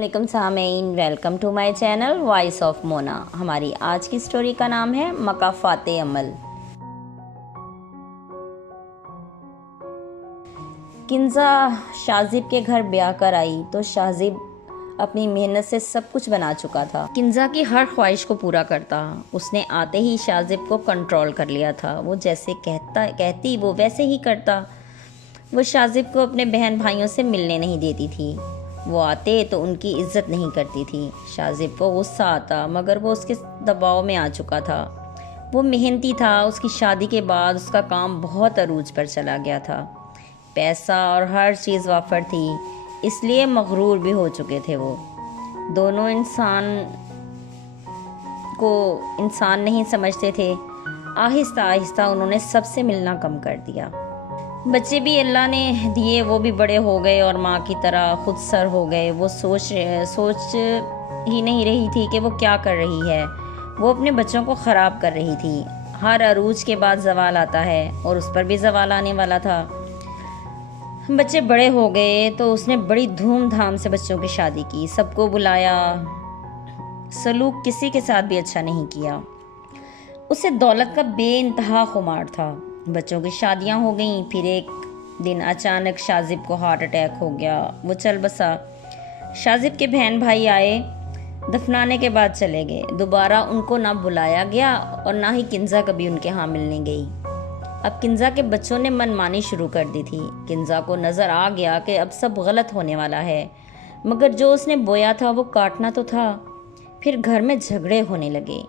वालेकुम सामीन, welcome to my channel voice of Mona. हमारी आज की स्टोरी का नाम है मकाफाते अमल। किंजा शाजिब के घर ब्याह कर आई तो शाजिब अपनी मेहनत से सब कुछ बना चुका था। किंजा की हर ख्वाहिश को पूरा करता। उसने आते ही शाजिब को कंट्रोल कर लिया था। वो जैसे कहती वो वैसे ही करता। वो शाजिब को अपने बहन भाइयों से मिलने नहीं देती थी। वो आते तो उनकी इज्जत नहीं करती थी। शाजिब को गुस्सा आता, मगर वो उसके दबाव में आ चुका था। वो मेहनती था। उसकी शादी के बाद उसका काम बहुत अरूज पर चला गया था। पैसा और हर चीज़ वाफर थी, इसलिए मगरूर भी हो चुके थे। वो दोनों इंसान नहीं समझते थे। आहिस्ता आहिस्ता उन्होंने सबसे मिलना कम कर दिया। बच्चे भी अल्लाह ने दिए, वो भी बड़े हो गए और माँ की तरह खुद सर हो गए। वो सोच ही नहीं रही थी कि वो क्या कर रही है। वो अपने बच्चों को ख़राब कर रही थी। हर अरूज के बाद ज़वाल आता है और उस पर भी ज़वाल आने वाला था। बच्चे बड़े हो गए तो उसने बड़ी धूमधाम से बच्चों की शादी की, सबको बुलाया। सलूक किसी के साथ भी अच्छा नहीं किया। उसे दौलत का बेइंतहा खुमार था। बच्चों की शादियां हो गईं। फिर एक दिन अचानक शाजिब को हार्ट अटैक हो गया। वो चल बसा। शाजिब के बहन भाई आए, दफनाने के बाद चले गए। दोबारा उनको ना बुलाया गया और ना ही किंजा कभी उनके यहाँ मिलने गई। अब किंजा के बच्चों ने मनमानी शुरू कर दी थी। किंजा को नज़र आ गया कि अब सब गलत होने वाला है, मगर जो उसने बोया था वो काटना तो था। फिर घर में झगड़े होने लगे।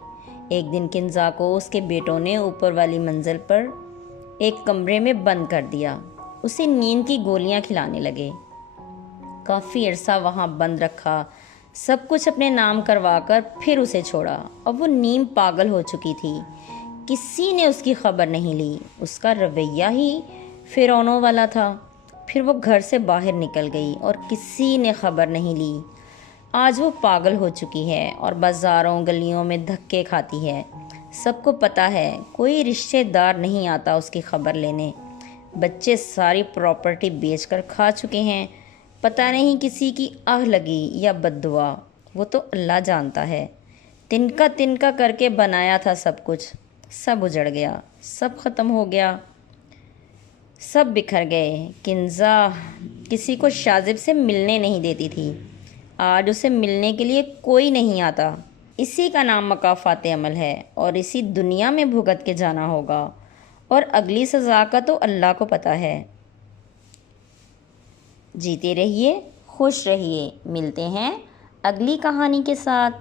एक दिन किंजा को उसके बेटों ने ऊपर वाली मंजिल पर एक कमरे में बंद कर दिया। उसे नींद की गोलियां खिलाने लगे। काफ़ी अरसा वहाँ बंद रखा, सब कुछ अपने नाम करवाकर फिर उसे छोड़ा। अब वो नीम पागल हो चुकी थी। किसी ने उसकी खबर नहीं ली। उसका रवैया ही फिरौनों वाला था। फिर वो घर से बाहर निकल गई और किसी ने खबर नहीं ली। आज वो पागल हो चुकी है और बाज़ारों गलियों में धक्के खाती है। सबको पता है, कोई रिश्तेदार नहीं आता उसकी खबर लेने। बच्चे सारी प्रॉपर्टी बेचकर खा चुके हैं। पता नहीं किसी की आह लगी या बद्दुआ, वो तो अल्लाह जानता है। तिनका तिनका करके बनाया था सब कुछ, सब उजड़ गया, सब ख़त्म हो गया, सब बिखर गए। किंजा किसी को शाजिब से मिलने नहीं देती थी। आज उसे मिलने के लिए कोई नहीं आता। इसी का नाम मकाफाते अमल है और इसी दुनिया में भुगत के जाना होगा, और अगली सज़ा का तो अल्लाह को पता है। जीते रहिए, खुश रहिए। मिलते हैं अगली कहानी के साथ।